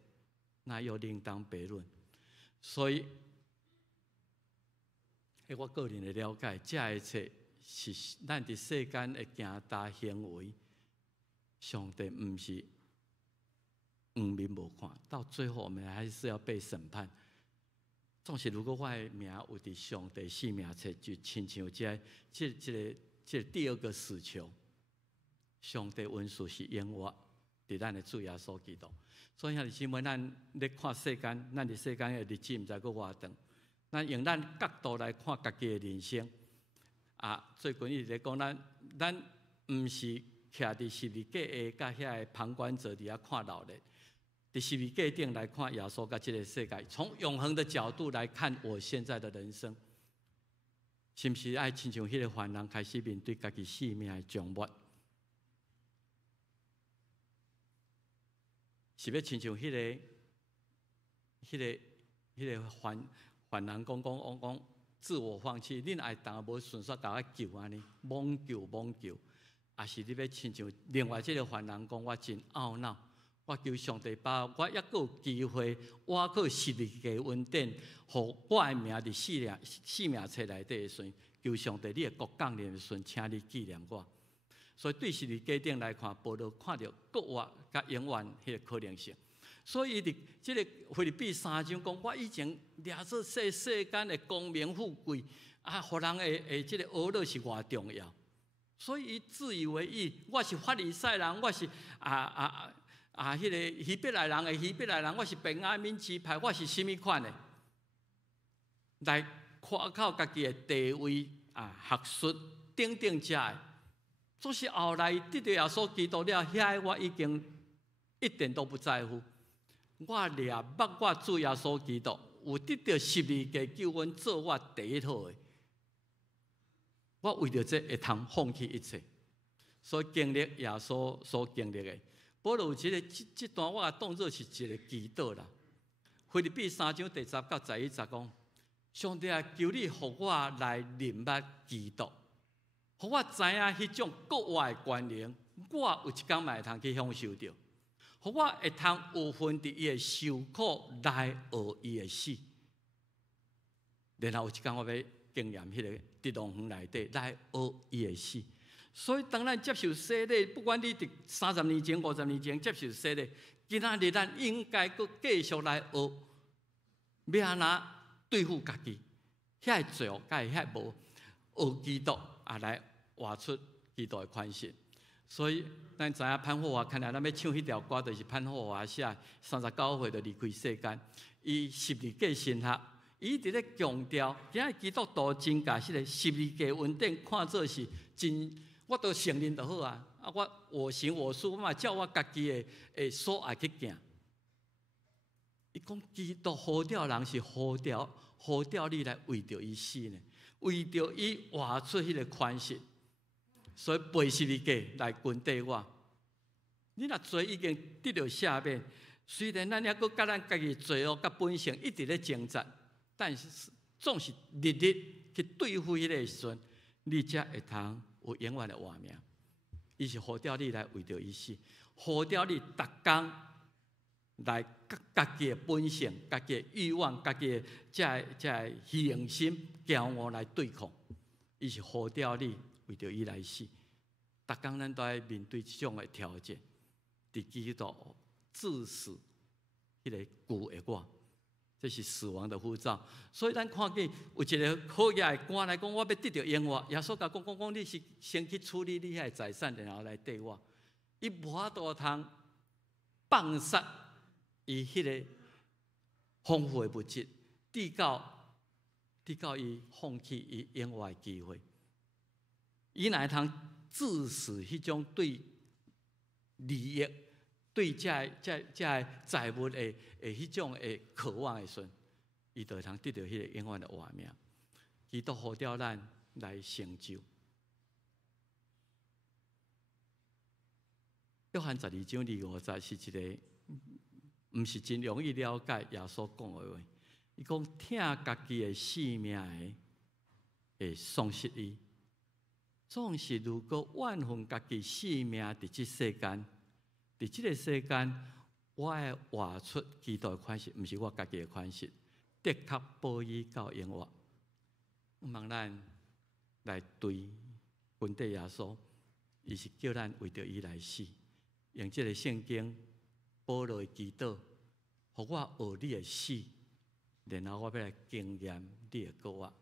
那又另当别论。所以，我个人的了解，这个册是咱伫世间的行大行为，上帝毋是黄面无看，到最后我们还是要被审判。总是如果我的名有伫上帝生命册，就亲像这第2个死囚，上帝恩赐是永活。伫咱的主耶稣基督，所以兄弟姊妹，咱咧看世间，咱伫世间的日子毋知佫偌长，咱用咱角度来看家己的人生。最近一直咧讲，咱毋是徛伫十字架下，甲遐个旁观者伫遐看闹热，伫十字架顶来看耶稣甲即个世界，从永恒的角度来看我现在的人生，是毋是爱亲像迄个犯人开始面对家己生命的终末？是要亲像迄个犯人讲自我放弃，恁爱当无顺续甲我救安尼，罔救，也是你要亲像另外即个犯人讲，我真懊恼，我求上帝把我还佫有机会，我佫十字架恩典，互我的名伫生命册内底的时阵，求上帝你的国降临的时阵，请你纪念我。所以对十字架顶来看，保罗看到国活甲永远迄个可能性。所以伊伫即个腓立比3章讲，我以前掠做世间的功名富贵，互人的即个娱乐是偌重要。所以伊自以为意，我是法利赛人，我是迄个希伯来人的希伯来人，我是便雅悯支派，我是什么款的？来夸口家己的地位学术等等遮的。总是后来得到耶稣基督了，遐我已经一点都不在乎。我掠捌我主耶稣基督，有得到十字架救恩做我第一套的。我为着这会通放弃一切，所以经历耶稣所经历的。保罗这段我当作是一个祈祷啦。腓立比3章第10到11节讲：上帝求你，互我来明白基督。互我知影迄种国活的关联，我有一天嘛会通去享受着。互我会通有份伫伊的受苦来学伊的死，然后有一天我要经验迄个伫龙园内底来学伊的死。所以当咱接受洗礼，不管你伫30年前、50年前接受洗礼，今仔日咱应该阁继续来学，要安怎对付家己，遐会罪恶，甲会遐无学基督。来活出基督的款式，所以咱知影潘霍华看来咱要唱迄条歌，就是潘霍华写39岁就离开世间。伊十字架神学，伊一直咧强调，今日基督徒真甲迄个十字架恩典看做是真，我都承认就好啊。我行我素，我嘛照我家己的所爱去行。伊讲基督呼召人是呼召你来为着伊死呢。为着伊活出迄个款式，所以背十字架来grund底我。你若罪已经得到赦免，虽然咱还阁甲咱家己罪恶甲本性一直咧挣扎，但是总是日去对付迄个时阵，你才会通有永远的活命。伊是呼召你来为着伊死，呼召你逐工来家己的本性、家己的欲望、家己的这虚荣心、骄傲来对抗。伊是呼召你为着伊来死。逐工咱都要面对这种的条件，伫基督致死迄个旧的我，这是死亡的呼召。所以咱看见有一个好野的官来讲，我要得到永活。耶稣讲，你是先去处理你遐财产，然后来缀我。伊无法度通放杀伊迄个丰富的物质，直到伊放弃伊永活的机会。伊哪会通致使迄种对利益、对这财物的迄种的渴望的时阵，伊就会通得到迄个永远的活命。基督呼召咱来成就。约翰12章250是一个，毋是真容易了解耶稣讲的话。伊讲听家己的性命的，会丧失伊；总是如果怨恨家己性命伫即世间，伫即个世间，我会活出基督的款式，毋是我家己的款式，的确保伊到永活。毋茫咱来对本地耶稣，伊是叫咱为着伊来死。用这个圣经，保罗的祈祷，互我学你的死，然后我要来经验你的国啊。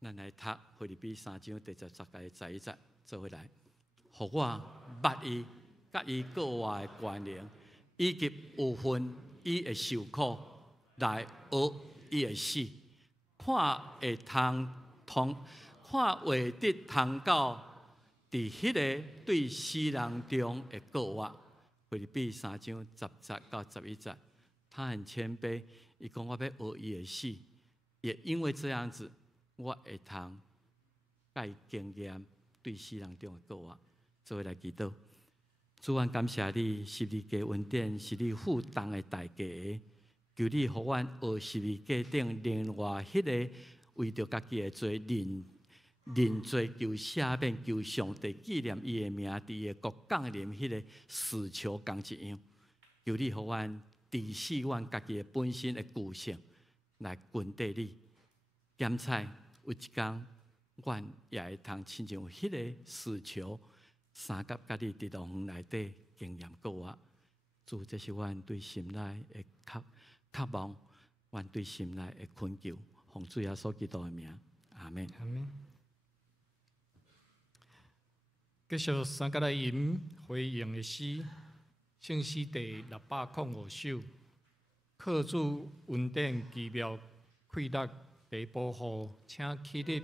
咱来读腓立比3章第10节11节，做伙来，互我捌伊，甲伊国外的关联，以及有份伊的受苦，来学伊的死，看会得通到伫迄个对死人中的国外。腓立比3章10节到11节，他很谦卑，伊讲我要学伊的死，也因为这样子，我会通甲伊经验对死人中的国外。做伙来祈祷，主啊，感谢你，十字架恩典是你付当的代价，求你互阮学十字架顶另外迄个为着家己的罪认罪求赦免求上帝纪念伊的名，伫个国降临迄个死囚同一样。求你互阮治死阮家己的本身的旧性，来grund地你检采有一天，阮也会通亲像迄个死囚，三甲家己伫牢房内底经验过活。主，这是阮对心内的渴望，阮对心内的恳求，奉主耶稣基督的名，阿门。阿门。继续三甲来吟回应的诗，圣诗第605首，靠主恩典奇妙快乐第保护，请起立。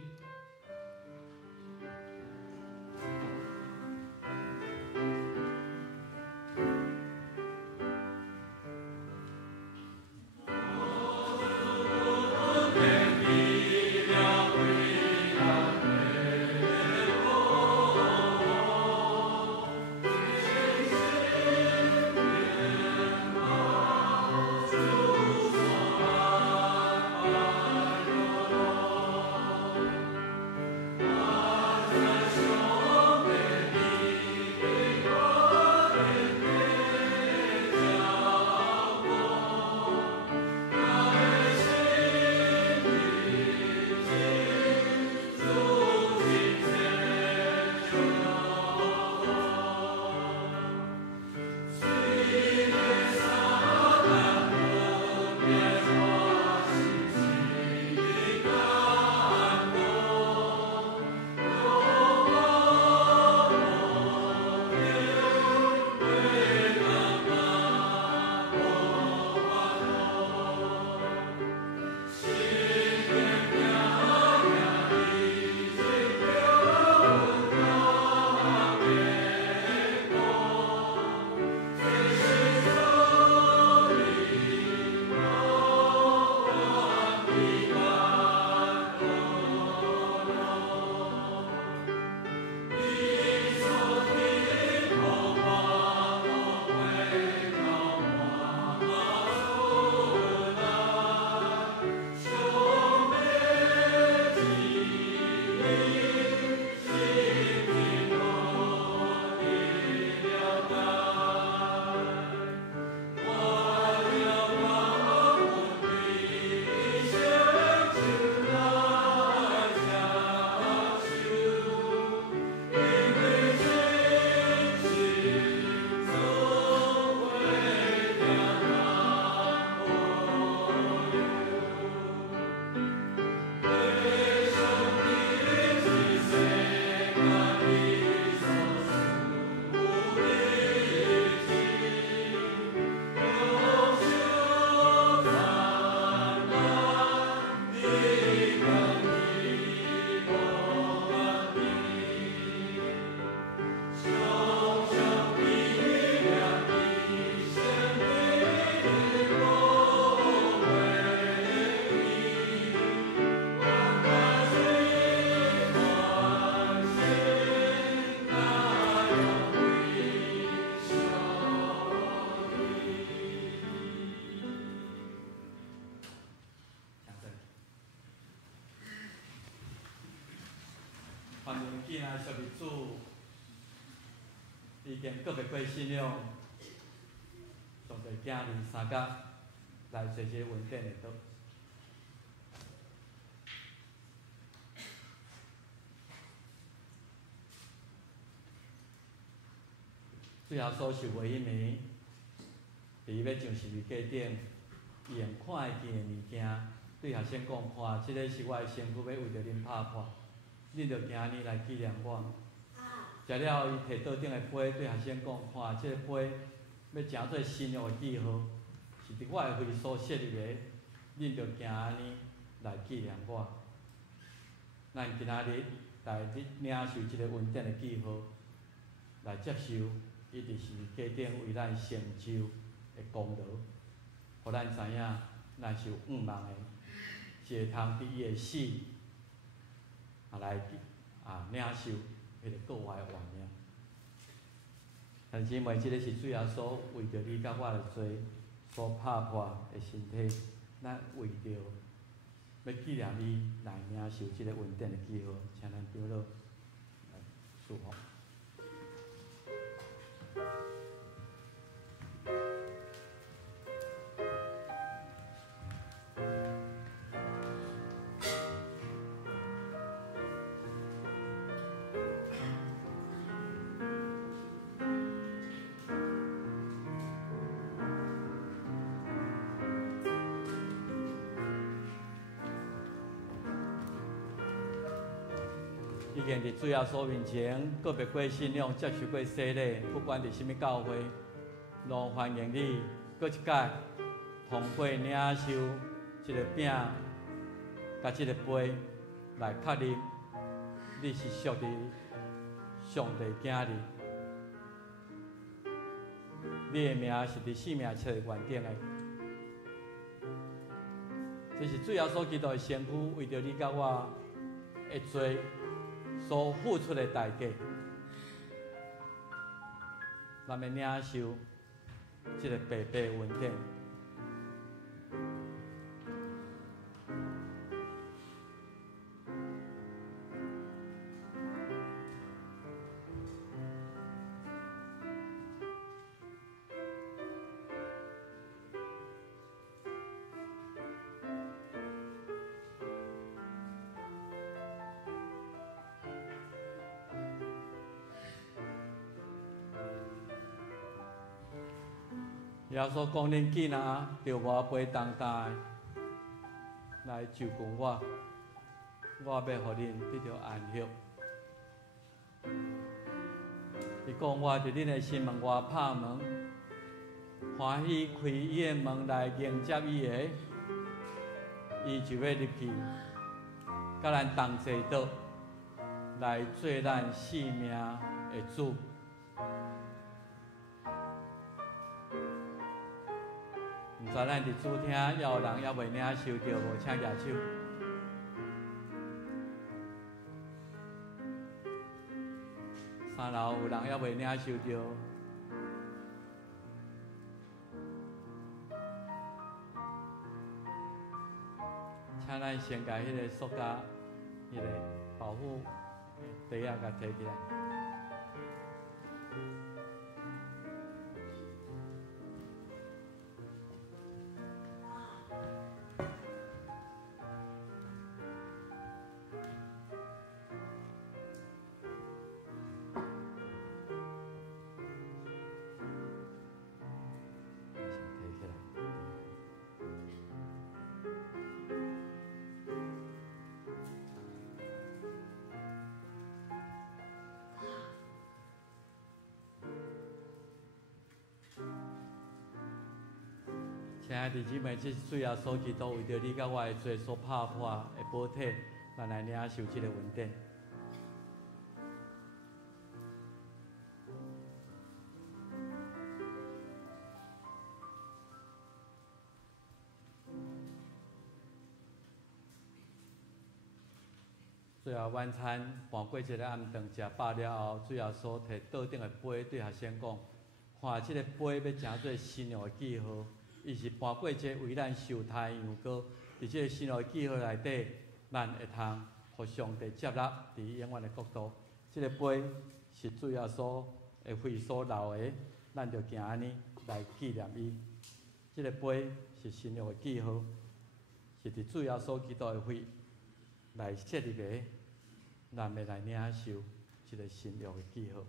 既然小日主已经告别过信仰，上帝今年三甲来做这稳定的道。最后所受过迄暝，伫伊要上十字架顶，伊用看会见的物件，对学生讲：看，即个是我的身躯，要为着恁拍破，恁着今日来纪念我。食了后，伊摕桌顶的杯，对学生讲：看，即个杯要诚做信仰的记号，是伫我的胃所设立的，恁着今日来纪念我。咱今仔日来领受即个稳定的记号，来接受伊伫十字架顶为咱成就的功劳，互咱知影咱是有盼望的，是会通伫伊的死来领受迄个国外的原命。但姊妹，即个是主耶稣为着你甲我的罪所拍破的身体，咱为着要纪念你来领受即个稳定的记号，请咱长老来祝福。已经伫主耶稣面前告别过信仰，接受过洗礼，不管伫什么教会，都欢迎你搁一届通过领受即个饼，甲即个杯，来确认你是属于上帝囝儿，你的名是伫生命册原顶的。这是主耶稣基督的身躯，为着你甲我的罪所付出的代价，咱要领受这个白白稳定。耶稣讲：恁囡仔着我背重担来就近我，我要互恁得到安息。伊讲：我伫恁的心门外拍门，欢喜开伊的门来迎接伊的，伊就要入去，甲咱同齐倒来做咱生命的主。毋知咱伫主厅，还有人还未领受着无？请举手。三楼有人还未领受着？请咱先把迄个塑胶、迄个保护袋仔甲摕起来。亲爱的姊妹，这是主耶稣基督为着你甲我的罪所拍破的宝体，咱来领受这个稳定。最后晚餐办过一个暗顿，食饱了后，主耶稣摕桌顶的杯对学生讲：看，这个杯要诚做信仰的记号。伊是搬过这为咱受胎羊羔，伫这信仰的记号内底，咱会通互上帝接纳伫永远的国度。即个杯是主耶稣的血所流的，咱就行安尼来纪念伊。即个杯是新约的记号，是伫主耶稣基督的血来设立的，咱要来领受即个新约的记号。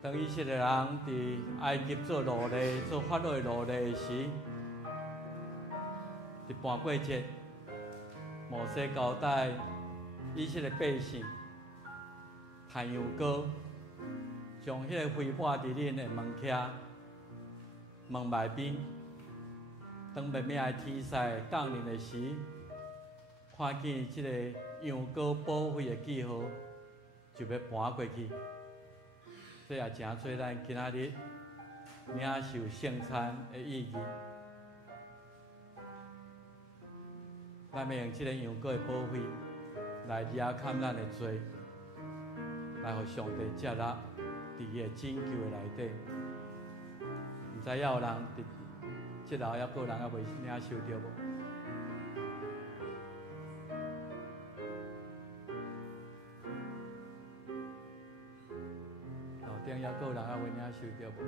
当以色列人伫埃及做奴隶、做法老的奴隶时，伫半过节，摩西交代以色列百姓弹羊羔，将迄个灰抹伫恁的门屉、门外边。当明明的天使降临的时，看见即个羊羔宝血的记号，就要搬过去。这也诚做咱今仔日领受圣餐的意义。咱要用这个羊羔的宝血来遮砍咱的罪，来互上帝接纳伫伊的拯救的内底。毋知还有人伫即后还有人还未领受着无？还有人还未领受着无？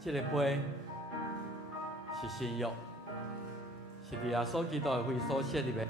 这个杯是新约，是伫耶稣基督的血所设立的。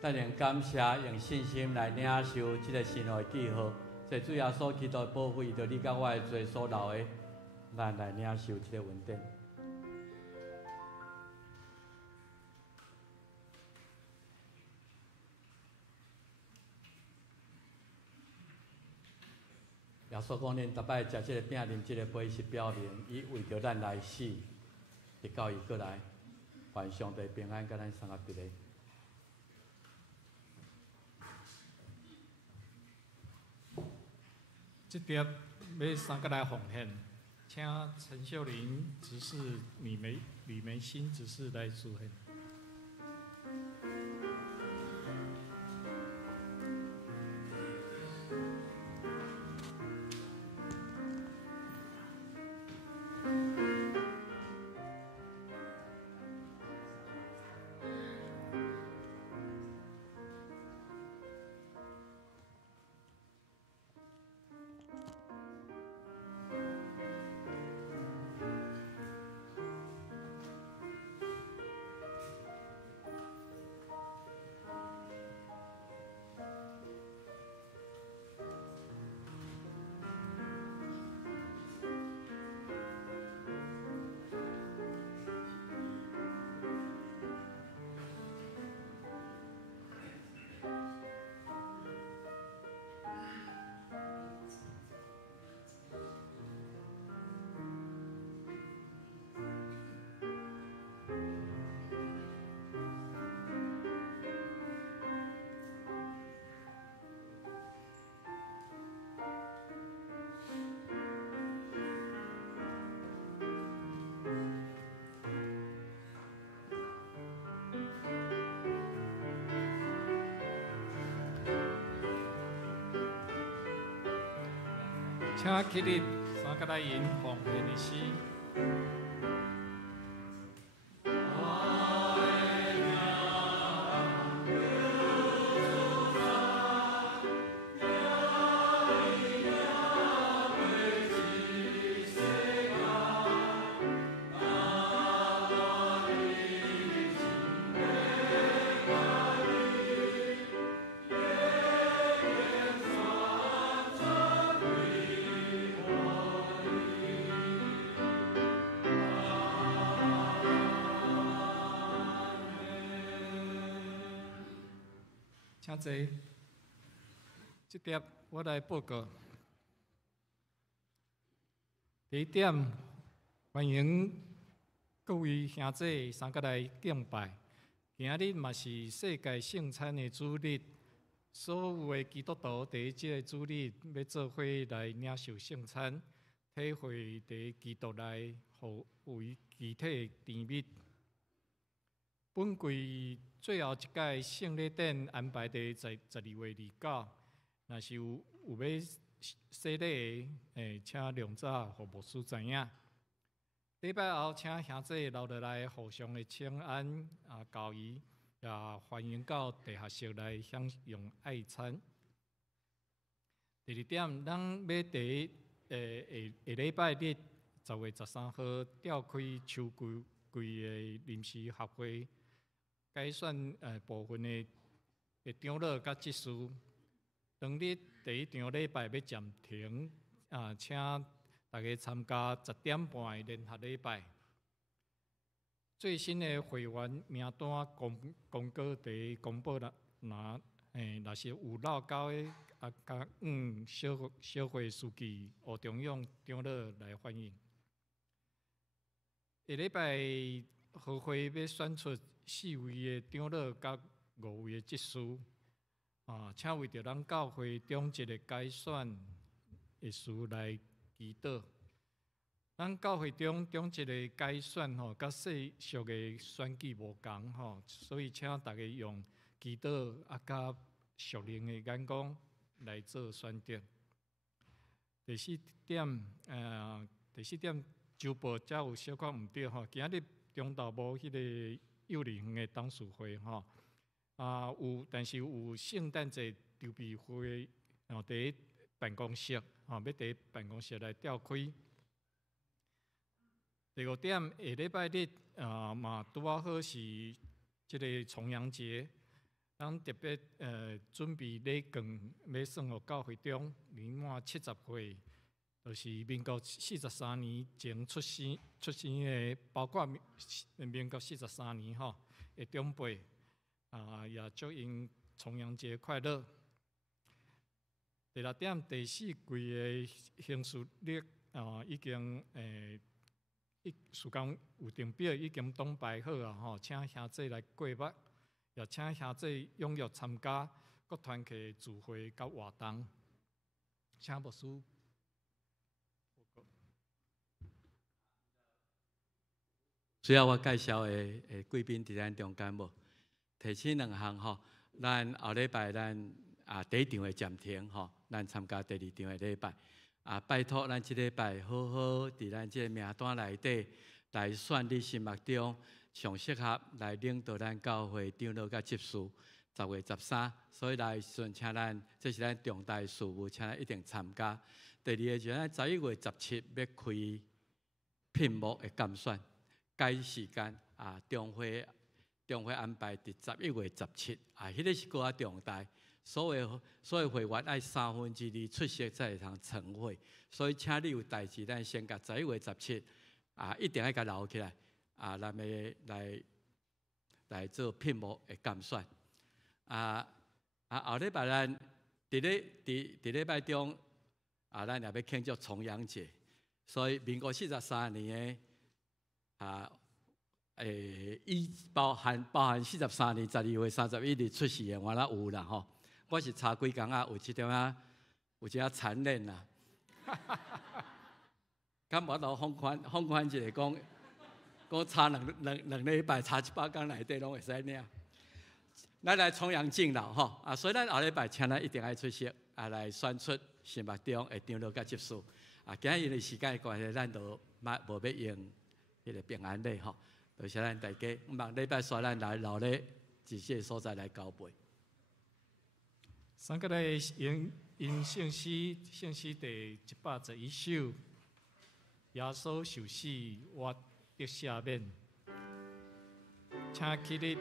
咱用感谢、用信心来领受这个新约的记号，这主耶稣基督的宝血，就你甲我的罪所流的，咱来领受这个恩典。耶稣讲：恁逐摆食这个饼、啉这个杯，是表明伊为着咱来死，直到伊过来，愿上帝平安，甲咱三合一个。这碟要三个来奉献，请陈秀玲执事、吕梅新执事来主献。请起立，三个来吟奉献的诗。请坐。这点我来报告。第一点，欢迎各位兄弟参加来敬拜。今日嘛是世界圣餐的主日，所有的基督徒伫即个主日要做伙来领受圣餐，体会伫基督内互为具体甜蜜。本季最后一届圣礼典安排伫12月29，若是有要洗礼的，请量早互牧师知影。礼拜后，请兄弟留落来互相的请安交谊，也欢迎到地下室来享用爱餐。第二点，咱要伫下礼拜日10月13号召开秋季的临时学会。改选部分的长老甲执事，当日第一场礼拜要暂停，请大家参加10点半的联合礼拜。最新的会员名单公告伫公布啦，若是有漏交的甲小会书记吴中勇长老来欢迎。下礼拜学会要选出4位的长老甲5位的执事，请为着咱教会中一个改选的事来祈祷。咱教会中一个改选甲世俗的选举无同所以请大家用祈祷甲属灵的眼光来做选择。第四点，周报才有小可毋对今日中昼无迄个幼儿园的董事会但是有圣诞节筹备会伫办公室要伫办公室来召开。第5点，下礼拜日嘛拄好是即个重阳节，咱特别准备礼券要送互教会中年满70岁，就是民国43年前出生的，包括民国43年的长辈，也祝因重阳节快乐。第6点，第4季的行事历已经时间有定表，已经安排好请兄弟来过目，也请兄弟踊跃参加各团契聚会甲活动。请牧师。需要我介绍的贵宾伫咱中间无？提醒2项咱后礼拜咱第一场的暂停咱参加第2场的礼拜拜托咱即礼拜好好伫咱即个名单内底来选你心目中上适合来领导咱教会长老甲执事。10月13，所以来时请咱这是咱重大事务，请咱一定参加。第2个就是咱11月17要开聘幕的监选。改时间中会安排伫11月17迄个是搁较重大，所有会员爱2/3出席才会通晨会，所以请你有代志，咱先甲11月17一定要甲留起来咱要来做聘幕的监选后礼拜咱伫礼拜中咱也要庆祝重阳节，所以民国43年的。包含43年12月31日出世的，我那有啦我是差几工有一点有残忍啦。敢我都放宽一个讲差两礼拜，差7-8工内底拢会使领。咱来重阳敬老所以咱后礼拜请咱一定要出席来选出心目中会长老甲接受。今日因为时间的关系，咱就无要用迄个平安礼吼，多谢咱大家，望礼拜三咱来劳力自己的所在来交杯。三个来因圣诗第111首，耶稣受死，我得赦免，请起立。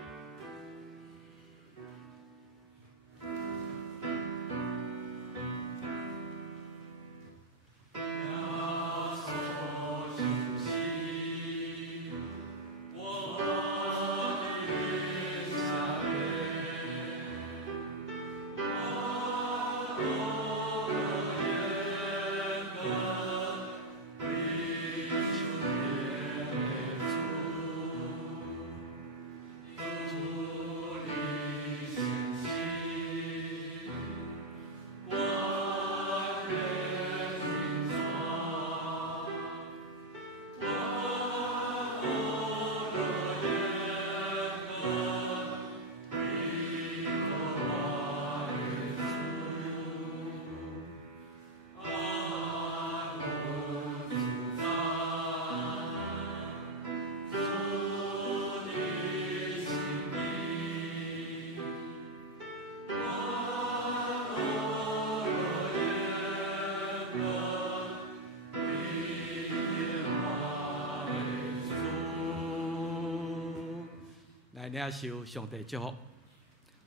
领受上帝祝福，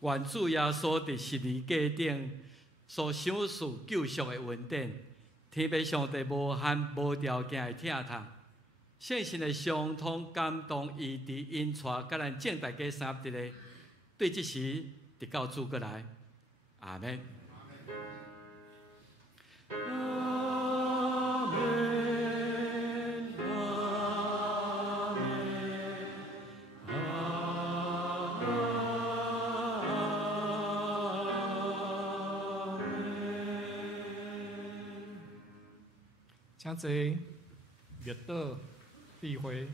愿主耶稣伫十字架顶所享受救赎的恩典，天父上帝无限无条件的疼痛，圣神的相通感动医治因带，甲咱正大家三一个，对即时直到主过来，阿门。请坐，列岛闭会。